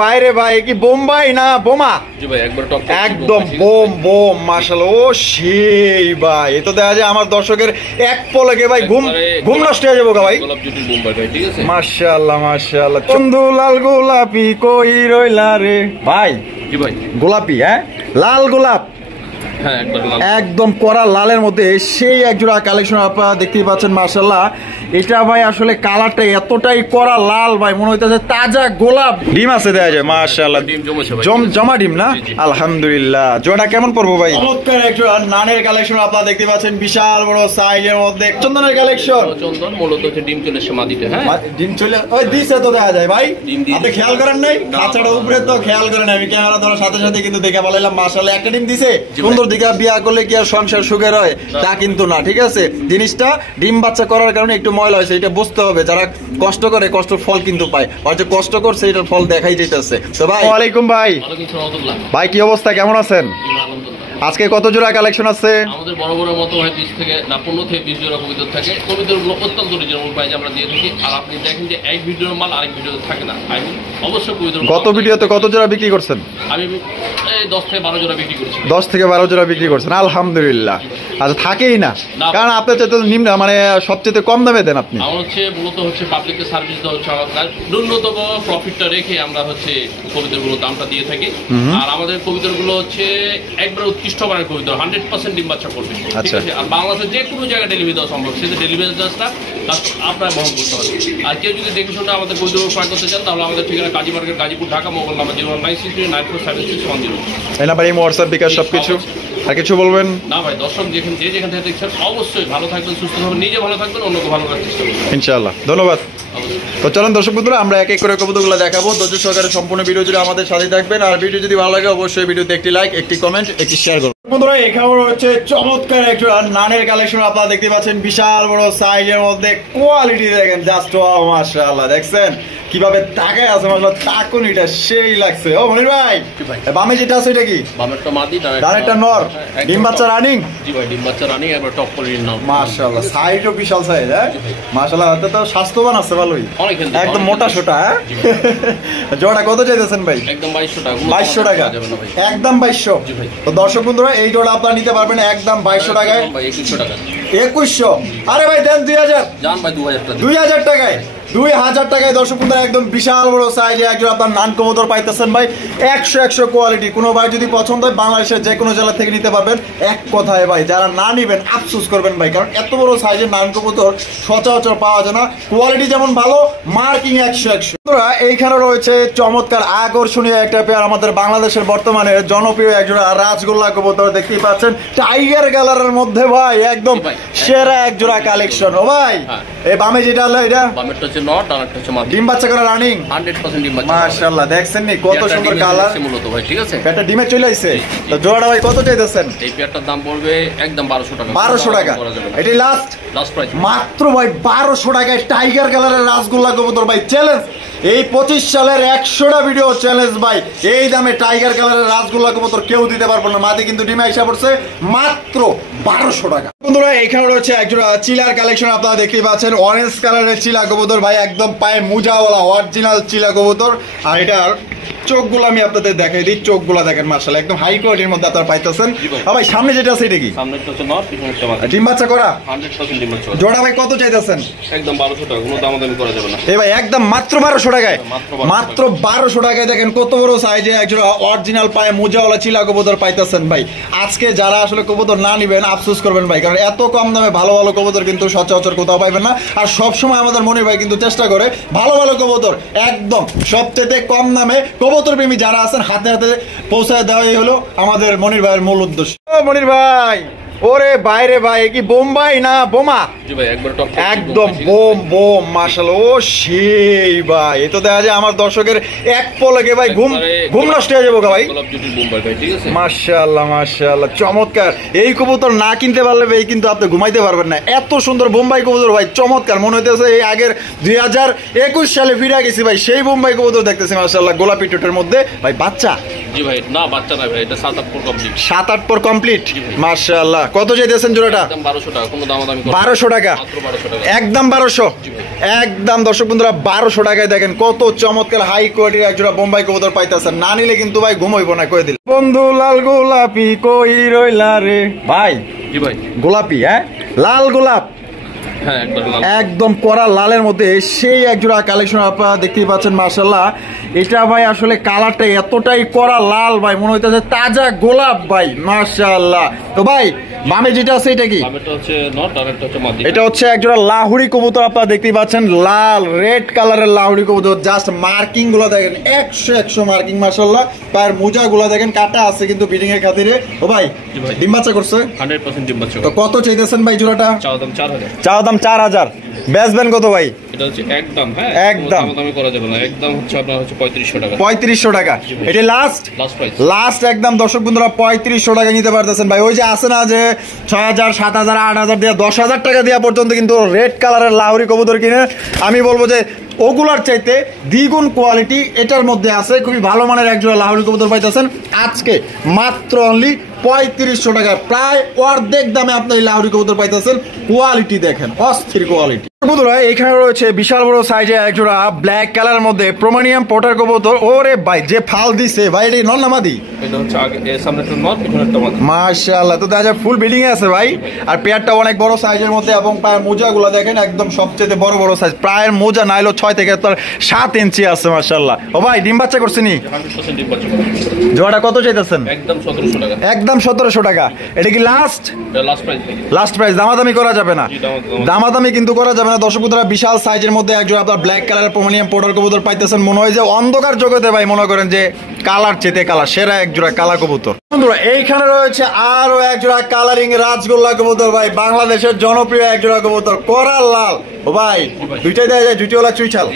বাইরে ভাই কি বোম্বাই না বোমা? জি ভাই একবার টপ একদম বোম বোম মাশাআল্লাহ। ও সেই ভাই এ তো দেখা যায় আমার দর্শকের এক পলকে ভাই ঘুম নষ্ট হয়ে যাবো ভাই। গোলাপ জুটির বোম্বাই ভাই, ঠিক আছে? মাশাআল্লাহ মাশাআল্লাহ। চন্দু লাল গোলাপি কই রইলা রে ভাই। জি ভাই গোলাপি, হ্যাঁ লাল গোলাপ, হ্যাঁ একদম কড়া লালের মধ্যে সেই একজোড়া কালেকশন আপনারা দেখতেই পাচ্ছেন মাশাআল্লাহ। এটা ভাই আসলে কালারটা এতটাই কড়া লাল ভাই, মনে হইতেছে তাজা গোলাপ। ডিম আছে দেখা যায় মাশাআল্লাহ, ডিম জমেছে ভাই, জমা ডিম না? আলহামদুলিল্লাহ। জোড়া কেমন পড়বো ভাই? চমৎকার একজোড়া নানের কালেকশন আপনারা দেখতে পাচ্ছেন, বিশাল বড় সাইজের মধ্যে চন্দনের কালেকশন। চন্দন মূলত হচ্ছে ডিম চলে এসে মাটিতে, হ্যাঁ ডিম চলে ওই দিছে তো দেখা যায় ভাই। আপনি খেয়াল করেন নাই? কাঁচাটা উপরে তো খেয়াল করেন, আমি ক্যামেরা ধরার সাথে সাথে কিন্তু দেখে বলাইলাম মাশাআল্লাহ একটা ডিম দিছে। সুন্দর দিকে বিয়া করলে কি আর সংসার সুখের হয়? তা কিন্তু না, ঠিক আছে? জিনিসটা ডিম বাচ্চা করার কারণে একটু ময়লা হয়েছে, এটা বুঝতে হবে। যারা কষ্ট করে কষ্টের ফল কিন্তু পায়, আর যে কষ্ট করছে এটার ফল দেখাই যেতেছে। তো ভাই ওয়ালাইকুম ভাই। ভাই কি অবস্থা, কেমন আছেন? আজকে কত জোড়া কালেকশন আছে? আমাদের বড় বড় মতো হয় 20 থেকে না 15 থেকে 20 জোড়া কবিতর থাকে। কবিতরগুলো অত্যন্ত রিজনেবল প্রাইসে আমরা দিয়ে থাকি। আর আপনি দেখেন যে এক ভিডিওর মাল আরেক ভিডিওতে থাকে না। আমি অবশ্যই কবিতর গত ভিডিওতে কত জোড়া বিক্রি করছেন? আমি 10 থেকে 12 জোড়া বিক্রি করছি। 10 থেকে 12 জোড়া বিক্রি করছেন, আলহামদুলিল্লাহ। আচ্ছা থাকেই না, কারণ আপনার চাইতে নিম্ন মানে সবচেয়ে কম দামে দেন আপনি। আমার হচ্ছে মূলত হচ্ছে পাবলিককে সার্ভিস দেওয়া হচ্ছে আমাদের ন্যূনতম প্রফিটটা রেখে আমরা হচ্ছে কবিতরগুলো দামটা দিয়ে থাকি। আর আমাদের কবিতরগুলো হচ্ছে একবার উৎকৃষ্ট মানের কবিতর, 100% ডিম বাচ্চা করবে, ঠিক আছে? আর বাংলাদেশের যে কোনো জায়গায় ডেলিভারি দেওয়া সম্ভব, সেটা ডেলিভারি চার্জটা আপনার বহন করতে হবে। আর কেউ যদি দেখে শুনে আমাদের কবিতর ক্রয় করতে চান তাহলে আমাদের ঠিকানা Kazi market, Gazipur, Dhaka. Mobile number 01963947610। এই নাম্বার এই হোয়াটসঅ্যাপ বিকাশ সবকিছু। আর কিছু বলবেন? না ভাই, দর্শক যেখান থেকে দেখছেন অবশ্যই ভালো থাকবেন, সুস্থ থাকবেন, নিজে ভালো থাকবেন, অন্যকে ভালো রাখার চেষ্টা করবেন ইনশাআল্লাহ। ধন্যবাদ। তো চলুন দর্শক বন্ধুরা, আমরা এক এক করে কবুতরগুলো দেখাবো। ধৈর্য সহকারে সম্পূর্ণ ভিডিও জুড়ে আমাদের সাথে থাকবেন। আর ভিডিও যদি ভালো লাগে অবশ্যই ভিডিওতে একটি লাইক, একটি কমেন্ট, একটি শেয়ার করুন। বন্ধুরা এখানে হচ্ছে চমৎকার একটা নানের কালেকশন আপনারা দেখতে পাচ্ছেন, বিশাল বড় সাইজের মধ্যে। কোয়ালিটি দেখেন জাস্ট ওয়াও মাশাআল্লাহ। দেখছেন কিভাবে তাকায় আছে মাশাআল্লাহ, তাকুনিটা সেই লাগছে। ও মনির ভাই, বামে যেটা আছে এটা কি? বামেরটা মাদি, ডানেরটা নর। ডিম বাচ্চা রানিং? জি ভাই ডিম বাচ্চা রানিং, এবার টপ কোয়ালিটির নাম মাশাআল্লাহ। সাইজও বিশাল সাইজ, হ্যাঁ মাশাআল্লাহ। হাতে তো স্বাস্থ্যবান আছে ভালোই, একদম মোটা সোটা। হ্যাঁ জোড়া কত চাইতেছেন ভাই? একদম 2200 টাকা। 2200 টাকা একদম 2200। তো দর্শক বন্ধুরা এই জোড়া আপনারা নিতে পারবেন একদম 2200 টাকায়। 2100 টাকা। 2100? আরে ভাই দেন 2000। জান ভাই 2000 টাকা। 2000 টাকায় 2000 টাকায় দর্শক বন্ধুরা একদম বিশাল বড় সাইজে একজন আপনার নান কবুতর পাইতেছেন ভাই। 100 কোয়ালিটি। কোনো ভাই যদি পছন্দ হয় বাংলাদেশের যে কোনো জেলা থেকে নিতে পারবেন। এক কথায় ভাই যারা না নিবেন আফসোস করবেন ভাই, কারণ এত বড় সাইজের নান কবুতর সচরাচর পাওয়া যায় না। কোয়ালিটি যেমন ভালো, মার্কিং 100। এইখানে রয়েছে চমৎকার আকর্ষণীয় একটা পেয়ার, আমাদের বাংলাদেশের বর্তমানে জনপ্রিয় একজোড়া রাজগোল্লা কবুতর দেখতেই পাচ্ছেন, টাইগার কালারের মধ্যে ভাই একদম সেরা একজোড়া কালেকশন। ও ভাই এই বামে যেটা হলো এটা? বামেরটা হচ্ছে নট, ডানেরটা হচ্ছে মাদি। ডিম বাচ্চা করা রানিং? 100% ডিম বাচ্চা। মাশাআল্লাহ দেখছেন নি কত সুন্দর কালার মূলত ভাই, ঠিক আছে? পেটটা ডিমে চলে আইছে। তো জোড়াটা ভাই কত চাইতেছেন? এই পেয়ারটার দাম পড়বে একদম 1200 টাকা। 1200 টাকা এটাই লাস্ট প্রাইস মাত্র ভাই। 1200 টাকায় টাইগার কালারের রাজগোল্লা কবুতর ভাই। চ্যালেঞ্জ এই 25 সালের 100টা ভিডিও চ্যালেঞ্জ ভাই। এই দামে টাইগার কালারের রাজগোল্লা কবুতর কেউ দিতে পারবো না। মাটি কিন্তু ডিমে আইসা পড়ছে মাত্র 1200 টাকা। বন্ধুরা এখানে রয়েছে একজোড়া চিলার কালেকশন আপনারা দেখতেই পাচ্ছেন, অরেঞ্জ কালারের চিলা কবুতর ভাই, একদম পায়ে মোজাওয়ালা অরিজিনাল চিলা কবুতর। আর এটার চোখগুলো আমি আপনাদের দেখাই দিই। চোখগুলো দেখেন মাশাআল্লাহ একদম হাই কোয়ালিটির মধ্যে আপনারা পাইতেছেন। ভাই সামনে যেটা আছে এটা কি? সামনেটা হচ্ছে নট, পিছনেরটা মাদি। ডিম বাচ্চা করা 100% ডিম বাচ্চা। জোড়া ভাই কত চাইতেছেন? একদম 1200 টাকা, কোনো দামাদামি করা যাবে না। এই ভাই একদম মাত্র 1200 টাকায়। মাত্র 1200 টাকায় দেখেন কত বড় সাইজে একজোড়া অরিজিনাল পায়ে মোজাওয়ালা চিলা কবুতর পাইতেছেন ভাই। আজকে যারা আসলে কবুতর না নিবেন আফসোস করবেন ভাই, কারণ এত কম দামে ভালো ভালো কবুতর কিন্তু সচরাচর কোথাও পাইবেন না। আর সবসময় আমাদের মনির ভাই কিন্তু চেষ্টা করে ভালো ভালো কবুতর একদম সবচেয়ে কম দামে কবুতর প্রেমী যারা আছেন হাতে হাতে পৌঁছায় দেওয়াই হলো আমাদের মনির ভাইয়ের মূল উদ্দেশ্য। মনির ভাই ওরে বাইরে ভাই কি বোম্বাই না বোমা? জি ভাই একবার টপ একদম বোম বোম মাশাআল্লাহ। ও সেই ভাই এ তো দেখা যায় আমার দর্শকের এক পলকে ভাই ঘুম নষ্ট হয়ে যাবো ভাই। গোলাপ জুটির বোম্বাই ভাই, ঠিক আছে? মাশাআল্লাহ মাশাআল্লাহ চমৎকার। এই কবুতর না কিনতে পারলে ভাই কিন্তু আপনি ঘুমাইতে পারবেন না। এত সুন্দর বোম্বাই কবুতর ভাই, চমৎকার। মনে হইতেছে এই আগের 2021 সালে ফিরে গেছি ভাই, সেই বোম্বাই কবুতর দেখতেছি মাশাআল্লাহ গোলাপি টোটের মধ্যে ভাই। বাচ্চা জি ভাই, না বাচ্চা না ভাই, এটা 7-8 পর কমপ্লিট। 7-8 পর কমপ্লিট, মাশাআল্লাহ। কত চাইতেছেন জোড়াটা? একদম 1200 টাকা, কোনো দামাদামি করবেন না। 1200 টাকা, মাত্র 1200 টাকা, একদম 1200, একদম দর্শক বন্ধুরা 1200 টাকায় দেখেন কত চমৎকার হাই কোয়ালিটির এক জোড়া বোম্বাই কবুতর পাইতেছেন। না নিলে কিন্তু ভাই ঘুমাইব না, কই দিল। বন্ধু লাল গোলাপি কই রইলা রে ভাই। জি ভাই, গোলাপি, হ্যাঁ লাল গোলাপ, হ্যাঁ একবার লাল। একদম কড়া লালের মধ্যে সেই একজোড়া কালেকশন আপনারা দেখতেই পাচ্ছেন। মাশাআল্লাহ, এটা ভাই আসলে কালারটা এতটাই কড়া লাল ভাই, মনে হইতেছে তাজা গোলাপ ভাই, মাশাআল্লাহ। তো ভাই বামে যেটা আছে এটা কি? এটা হচ্ছে নট আর এটা হচ্ছে মাদি। এটা হচ্ছে একজোড়া লাহুরি কবুতর, আপনারা দেখতেই পাচ্ছেন লাল রেড কালারের লাহুরি কবুতর। জাস্ট মার্কিং গুলো দেখেন 100 মার্কিং, মাশাআল্লাহ। পায়ের মোজা গুলো দেখেন কাটা আছে কিন্তু বিডিং এর খাতিরে। ও ভাই ডিম বাচ্চা করছে 100% ডিম বাচ্চা। তো কত চাইতেছেন ভাই জোড়াটা? চাও দাম 4000। চাও দাম 4000, বেচবেন কত ভাই? এটা হচ্ছে একদম, হ্যাঁ একদম দামাদামি করা যাবে না, একদম হচ্ছে আপনার হচ্ছে 3500 টাকা। 3500 টাকা, এটা লাস্ট প্রাইস, লাস্ট একদম দর্শক বন্ধুরা 3500 টাকা নিতে পারতেছেন ভাই। ওই যে আছে না যে 6000 7000 8000 দিয়ে 10000 টাকা দেওয়া পর্যন্ত কিন্তু রেড কালারের লাহোরি কবুতর কিনে, আমি বলবো যে ওগুলার চাইতে দ্বিগুণ কোয়ালিটি এটার মধ্যে আছে। খুবই ভালো মানের একজোড়া লাহোরি কবুতর পাইতেছেন আজকে মাত্র অনলি 3500 টাকা, প্রায় অর্ধেক দামে আপনি এই লাহোরি কবুতর পাইতেছেন। কোয়ালিটি দেখেন, অস্থির কোয়ালিটি। বন্ধুরা এখানে রয়েছে বিশাল বড় সাইজে একজোড়া ব্ল্যাক কালারের মধ্যে প্রোমানিয়াম পটার কবুতর। ওরে ভাই যে ফাল দিছে ভাই, এটা নর না মাদি? এটা হচ্ছে আগে এর সামনে একটা নট, পিছনে একটা মাদি। মাশাআল্লাহ, তো দেখা যায় ফুল বিল্ডিং এ আছে ভাই। আর পেয়ারটা অনেক বড় সাইজের মধ্যে, এবং পায়ের মোজাগুলো দেখেন একদম সবচেয়ে বড় বড় সাইজ। পায়ের মোজা নাইলো 6 থেকে 7 ইঞ্চি আছে, মাশাআল্লাহ। ও ভাই ডিম বাচ্চা করছেনি? 100% ডিম বাচ্চা। জোড়াটা কত চাইতেছেন? একদম 1700 টাকা, একদম 1700 টাকা। এটা কি লাস্ট? এটা লাস্ট প্রাইস। লাস্ট প্রাইস, দামাদামি করা যাবে না, দামাদামি কিন্তু করা যাবে না। দর্শক বন্ধুরা বিশাল সাইজের মধ্যে একজন আপনার ব্ল্যাক কালারের প্রোমানিয়াম পটার কবুতর পাইতেছেন। মনে হয় যে অন্ধকার জগতে ভাই মনে করেন যে কালার চেতে কালার, সেরা এক জোড়া কালা কবুতর। বন্ধুরা এইখানে রয়েছে আরো এক জোড়া কালারিং রাজগোল্লা কবুতর ভাই, বাংলাদেশের জনপ্রিয় এক জোড়া কবুতর, করাল লাল। ও ভাই দুইটাই দেয়া যায়, জুটিওয়ালা চুইছাল?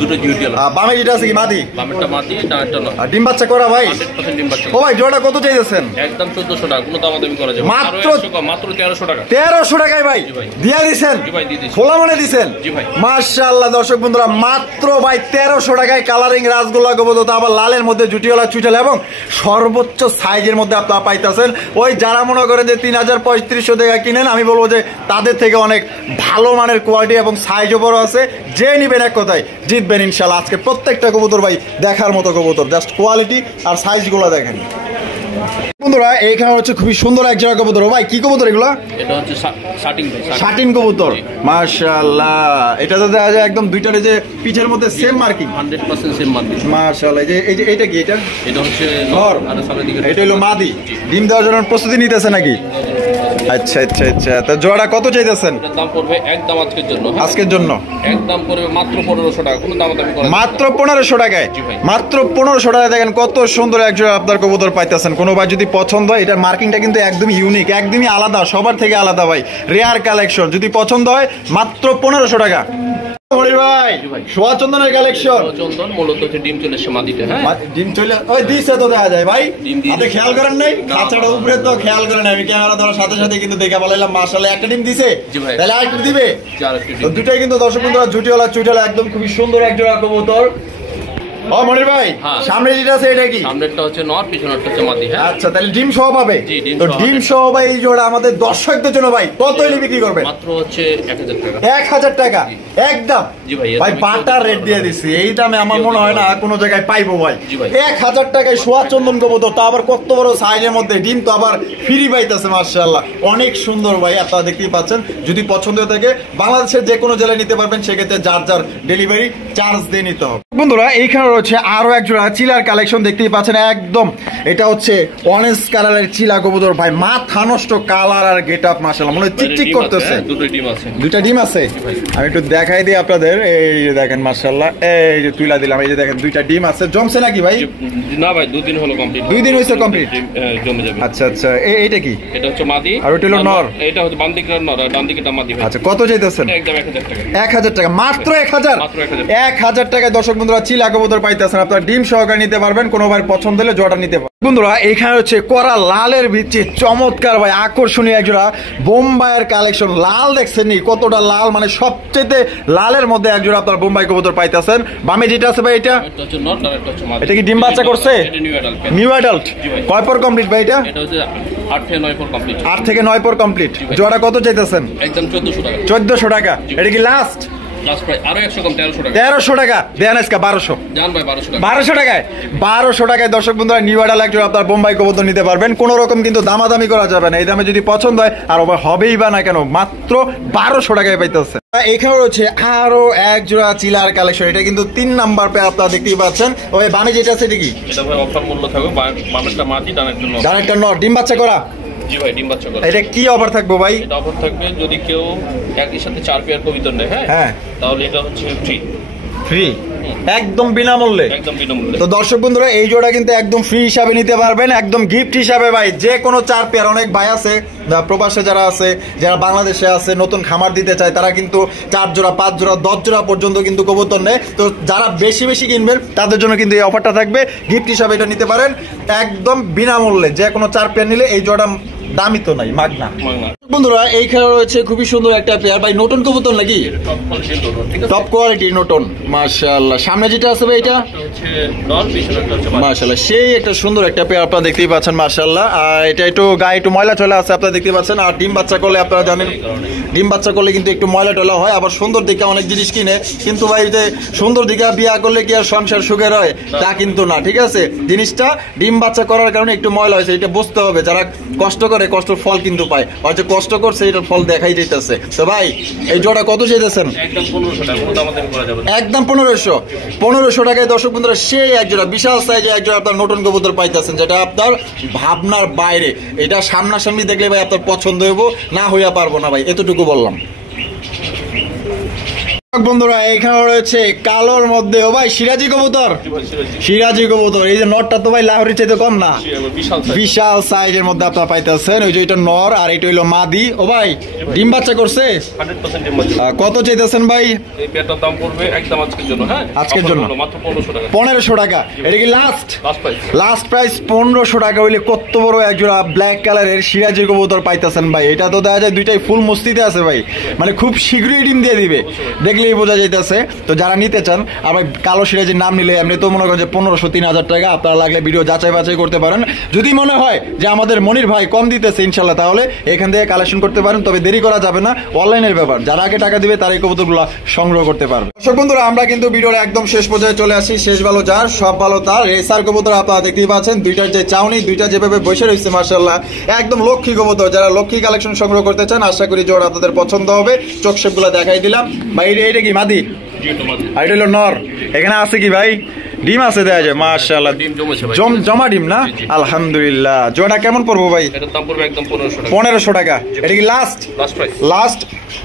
দুটো জুটিওয়ালা। বামে যেটা আছে কি মাদি? বামেরটা মাদি, ডানেরটা নট। আর ডিম বাচ্চা করা ভাই? 100% ডিম বাচ্চা। ও ভাই জোড়াটা কত চাইতেছেন? একদম 1400 টাকা, কোনো দামাদামি করা যাবে না। মাত্র 1300 টাকা। 1300 টাকায় ভাই দিয়া দিছেন? জি ভাই দিয়ে দিছি। খোলা মনে দিছেন? জি ভাই। মাশাআল্লাহ দর্শক বন্ধুরা মাত্র ভাই 1300 টাকায় কালারিং রাজগোল্লা কবুতর, তো আবার লালের মধ্যে জুটিওয়ালা চুইটাল, এবং সর্বোচ্চ সাইজের মধ্যে আপনারা পাইতেছেন। ওই যারা মনে করেন যে 3500 টাকা কিনেন, আমি বলবো যে তাদের থেকে অনেক ভালো মানের কোয়ালিটি এবং সাইজও বড় আছে। যে নিবেন এক কথায় জিতবেন ইনশাআল্লাহ। আজকে প্রত্যেকটা কবুতর ভাই দেখার মতো কবুতর, জাস্ট কোয়ালিটি আর সাইজগুলো দেখেন। বন্ধুরা এইখানে হচ্ছে খুবই সুন্দর এক জায়গা কবুতর। ভাই কি কবুতর এগুলো? এটা হচ্ছে শাটিং ভাই, শাটিন কবুতর, মাশাআল্লাহ। এটা তো দেখা যায় একদম দুইটার যে পিঠের মধ্যে সেম মার্কিং, 100% সেম মাদি। মাশাআল্লাহ। এই যে এইটা কি? এটা হচ্ছে নর, আর সামনের দিকে এটা হলো মাদি। ডিম দেওয়ার জন্য প্রস্তুতি নিতেছে নাকি? আচ্ছা আচ্ছা আচ্ছা, তা জোড়া কত চাইতেছেন? এটার দাম পড়বে একদম আজকের জন্য, আজকের জন্য একদম পড়বে মাত্র 1500 টাকা, কোনো দামাদামি করা যাবে না। মাত্র 1500 টাকায়? জি ভাই। মাত্র 1500 টাকায় দেখেন কত সুন্দর একজন আপনার কবুতর পাইতেছেন। কোনো ভাই যদি পছন্দ হয়, এটার মার্কিংটা কিন্তু একদমই ইউনিক, একদমই আলাদা, সবার থেকে আলাদা ভাই, রেয়ার কালেকশন। যদি পছন্দ হয় মাত্র 1500 টাকা। ভাই সোয়া চন্দনের কালেকশন। চন্দন মূলত হচ্ছে ডিম চলে এসে মাদিটা, হ্যাঁ ডিম চলে ওই দিছে তো দেখা যায় ভাই, ডিম দিয়ে আপনি খেয়াল করেন নাই? খাঁচাটা উপরে তো খেয়াল করেন, আমি ক্যামেরা ধরার সাথে সাথে কিন্তু দেখে বলাইলাম মাশাআল্লাহ একটা ডিম দিছে। জি ভাই। তাহলে আরেকটু দিবে? চার একটু তো ডিম। দুটাই কিন্তু দর্শক বন্ধুরা জুটিওয়ালা চুইটালা, একদম খুবই সুন্দর এক জোড়া কবুতর। ও মনির ভাই হ্যাঁ। সামনে যেটা আছে এটা কি? সামনেরটা হচ্ছে নর, পিছনেরটা হচ্ছে মাদি, হ্যাঁ। আচ্ছা তাহলে ডিম সহ পাবে? জি, ডিম তো সহ ডিম হবে। সহ ভাই এই জোড়া আমাদের দর্শকদের জন্য ভাই কত হলে বিক্রি করবে? মাত্র হচ্ছে 1000 টাকা। 1000 টাকা একদম? জি ভাই, ভাই এর দামে বাটার রেট দিয়ে দিছি, এই দামে আমার মনে হয় না কোনো জায়গায় পাইবো ভাই। জি ভাই। 1000 টাকায় সোয়া চন্দন কবুতর, তা আবার কত বড় সাইজের মধ্যে, ডিম তো আবার ফ্রি পাইতেছে, মাশাআল্লাহ অনেক সুন্দর ভাই। আপনারা দেখতেই পাচ্ছেন, যদি পছন্দ হয়ে থাকে বাংলাদেশের যে কোনো জেলায় নিতে পারবেন, সেক্ষেত্রে যার যার ডেলিভারি চার্জ দিয়ে নিতে হবে। বন্ধুরা এইখানে রয়েছে আরো এক জোড়া চিলার কালেকশন, দেখতেই পাচ্ছেন একদম এটা হচ্ছে অরেঞ্জ কালারের চিলা কবুতর ভাই, মাথা নষ্ট কালার আর গেট আপ, মাশাআল্লাহ মনে হয় চিকচিক করতেছে। দুটো ডিম আছে। দুইটা ডিম আছে, আমি একটু দেখাই দিই আপনাদের। এই যে দেখেন মাশাআল্লাহ, এই যে তুইলা দিলাম, এই যে দেখেন দুইটা ডিম আছে। জমছে নাকি ভাই? না ভাই, 2 দিন হলো কমপ্লিট। 2 দিন হয়েছে কমপ্লিট? জমে যাবে। আচ্ছা আচ্ছা, এইটা কি? এটা হচ্ছে মাদি, আর ওটা হলো নর? এটা হচ্ছে বাম দিকের নর আর ডান দিকেরটা মাদি ভাই। আচ্ছা কত চাইতেছেন? একদম 1000 টাকা। 1000 টাকা, মাত্র 1000? মাত্র 1000। 1000 টাকায় দর্শক বন্ধুরা চিলা কবুতর পাইতেছেন, আপনার ডিম সহকারে নিতে পারবেন, কোনো ভাই পছন্দ হলে জোড়াটা নিতে পারবেন। বন্ধুরা এখানে হচ্ছে করা লালের ভিত্তি চমৎকার ভাই আকর্ষণীয় এক জোড়া বোম্বাইয়ের কালেকশন। লাল দেখছেন নি কতটা লাল, মানে সবচেয়ে লালের মধ্যে এক জোড়া আপনার বোম্বাই কবুতর পাইতেছেন। বামে যেটা আছে ভাই এটা কি ডিম বাচ্চা করছে? New adult. কয় পর কমপ্লিট ভাই এটা? 8 থেকে 9 পর কমপ্লিট। জোড়া কত চাইতেছেন? একদম 1400 টাকা। এটা কি লাস্ট? 1300 টাকা দেন আজকে 1200 টাকায়। 1200 টাকায় দর্শক বন্ধুরা নিউ অ্যাডাল একজন আপনার বোম্বাই কবুতর নিতে পারবেন। কোন রকম কিন্তু দামাদামি করা যাবে না, এই দামে যদি পছন্দ হয় আর হবেই বা না কেন, মাত্র 1200 টাকায় পাইতেছে। এখানে রয়েছে আরো এক জোড়া চিলার কালেকশন, এটা কিন্তু 3 নাম্বার পে আপনারা দেখতেই পাচ্ছেন। ওই বামে যেটা আছে এটা কি? এটা ভাই অফার মূল্য থাকবে, বামেরটা মাটি ডানেরটা নর ডিম বাচ্চা করা। জি ভাই ডিম বাচ্চা করা। এটা কি অফার থাকবে ভাই? এটা অফার থাকবে যদি কেউ একই সাথে 4 পেয়ার কবুতর নেয়, হ্যাঁ তাহলে এটা হচ্ছে ফ্রি, একদম বিনামূল্যে। তো দর্শক বন্ধুরা এই জোড়া কিন্তু একদম ফ্রি হিসাবে নিতে পারবেন, একদম গিফট হিসাবে ভাই। যে কোনো 4 পেয়ার, অনেক ভাই আছে প্রবাসে যারা আছে, যারা বাংলাদেশে আছে, নতুন খামার দিতে চায়, তারা কিন্তু 4 জোড়া 5 জোড়া 10 জোড়া পর্যন্ত কিন্তু কবুতর নেয়। তো যারা বেশি বেশি কিনবেন তাদের জন্য কিন্তু এই অফারটা থাকবে, গিফট হিসাবে এটা নিতে পারেন একদম বিনামূল্যে। যে কোনো 4 পেয়ার নিলে এই জোড়া দামই তো নাই, মাগনা। বন্ধুরা এইখানে রয়েছে খুবই সুন্দর একটা পেয়ার ভাই, নতুন কবুতর নাকি? টপ কোয়ালিটির নতুন, মাশাআল্লাহ। সামনে যেটা আছে ভাই এটা মাশাআল্লাহ সেই একটা সুন্দর একটা পেয়ার আপনারা দেখতেই পাচ্ছেন, মাশাআল্লাহ। আর এটা একটু গায়ে একটু ময়লা চলে আছে আপনারা দেখতে পাচ্ছেন। আর ডিম বাচ্চা করলে আপনারা জানেন ডিম বাচ্চা করলে কিন্তু একটু ময়লা টলা হয়, আবার সুন্দর দিকে অনেক জিনিস কিনে, কিন্তু ভাই সুন্দর দিকে বিয়া করলে কি আর সংসার সুখের হয়? তা কিন্তু না, ঠিক আছে। জিনিসটা ডিম বাচ্চা করার কারণে একটু ময়লা হয়েছে, এটা বুঝতে হবে। যারা কষ্ট করে কষ্টের ফল কিন্তু পায়, হয়তো কষ্ট করছে এটার ফল দেখাই যেতেছে। তো ভাই এই জোড়া কত চাইতেছেন? একদম 1500 টাকায় দর্শক বন্ধুরা সেই এক জোড়া বিশাল সাইজে এক জোড়া আপনার নতুন কবুতর পাইতেছেন, যেটা আপনার ভাবনার বাইরে। এটা সামনাসামনি দেখলে ভাই আপনার পছন্দ হইব, না হইয়া পারবো না ভাই, এতটুকু বললাম। বন্ধুরা এখানে রয়েছে কালোর মধ্যে ও ভাই সিরাজি কবুতর। সিরাজি কবুতর, এই যে নরটা তো ভাই লাহোরের চাইতে কম না, বিশাল সাইজের মধ্যে আপনারা পাইতেছেন। ওই যে এটা নর আর এটা হইলো মাদি। ও ভাই ডিম বাচ্চা করছে? কত চাইতেছেন ভাই? এই পেয়ারটার দাম পড়বে একদম আজকের জন্য, হ্যাঁ আজকের জন্য মাত্র 1500 টাকা। এটা কি লাস্ট প্রাইস? 1500 টাকা হইলে কত বড় এক জোড়া ব্ল্যাক কালারের সিরাজি কবুতর পাইতেছেন ভাই। এটা তো দেখা যায় দুইটাই ফুল মস্তিতে আছে ভাই, মানে খুব শীঘ্রই ডিম দিয়ে দিবে, দেখলেই বোঝা যাইতেছে। তো যারা নিতে চান, আবার কালো সিরাজির নাম নিলে এমনি তো মনে করেন যে 1500-3000 টাকা। আপনারা লাগলে ভিডিও যাচাই বাছাই করতে পারেন, যদি মনে হয় যে আমাদের মনির ভাই কম দিতেছে ইনশাল্লাহ, তাহলে এখান থেকে কালেকশন করতে পারেন। তবে দেরি করা যাবে না, অনলাইনের ব্যাপার, যারা আগে টাকা দিবে তারা এই কবুতরগুলো সংগ্রহ করতে পারবে। দর্শক বন্ধুরা আমরা কিন্তু ভিডিওর একদম শেষ পর্যায়ে চলে আসি। শেষ ভালো যার সব ভালো তার। রেসার কবুতর আপনারা দেখতেই পাচ্ছেন, দুইটার যে চাউনি, দুইটা যেভাবে বসে রয়েছে মাশাআল্লাহ, একদম লক্ষ্মী কবুতর। যারা লক্ষ্মী কালেকশন সংগ্রহ করতে চান আশা করি জোড়া আপনাদের পছন্দ হবে। চোখ শেপগুলো দেখাই দিলাম ভাই। এটা কি মাদি আর এটা হলো নর? এখানে আছে কি ভাই? ডিম আছে দেখা যায় মাশাআল্লাহ, জমা ডিম না? আলহামদুলিল্লাহ। জোড়া কেমন পড়বো ভাই? এটার দাম পড়বে একদম 1500 টাকা। এটা কি লাস্ট?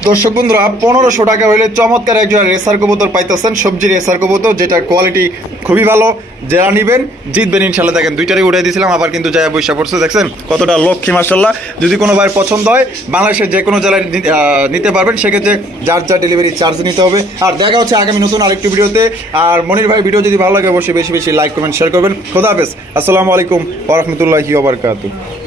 দর্শক বন্ধুরা 1500 টাকা হইলে চমৎকার একজন রেসার কবুতর পাইতেছেন, সবজি রেসার কবুতর, যেটা কোয়ালিটি খুবই ভালো। যারা নিবেন জিতবেন ইনশাল্লাহ। দেখেন দুইটারই উঠাই দিয়েছিলাম, আবার কিন্তু যায় বৈশা পড়ছে, দেখছেন কতটা লক্ষ্মী মাশাআল্লাহ। যদি কোনো ভাইয়ের পছন্দ হয় বাংলাদেশের যে কোনো জেলায় নিতে পারবেন, সেক্ষেত্রে যার ডেলিভারি চার্জ নিতে হবে। আর দেখা হচ্ছে আগামী নতুন আরেকটি ভিডিওতে। আর মনির ভাই ভিডিও যদি ভালো লাগে অবশ্যই বেশি বেশি লাইক কমেন্ট শেয়ার করবেন। খোদা হাফেজ, আসসালামু আলাইকুম ওয়া রাহমাতুল্লাহি ওয়া বারাকাতুহু।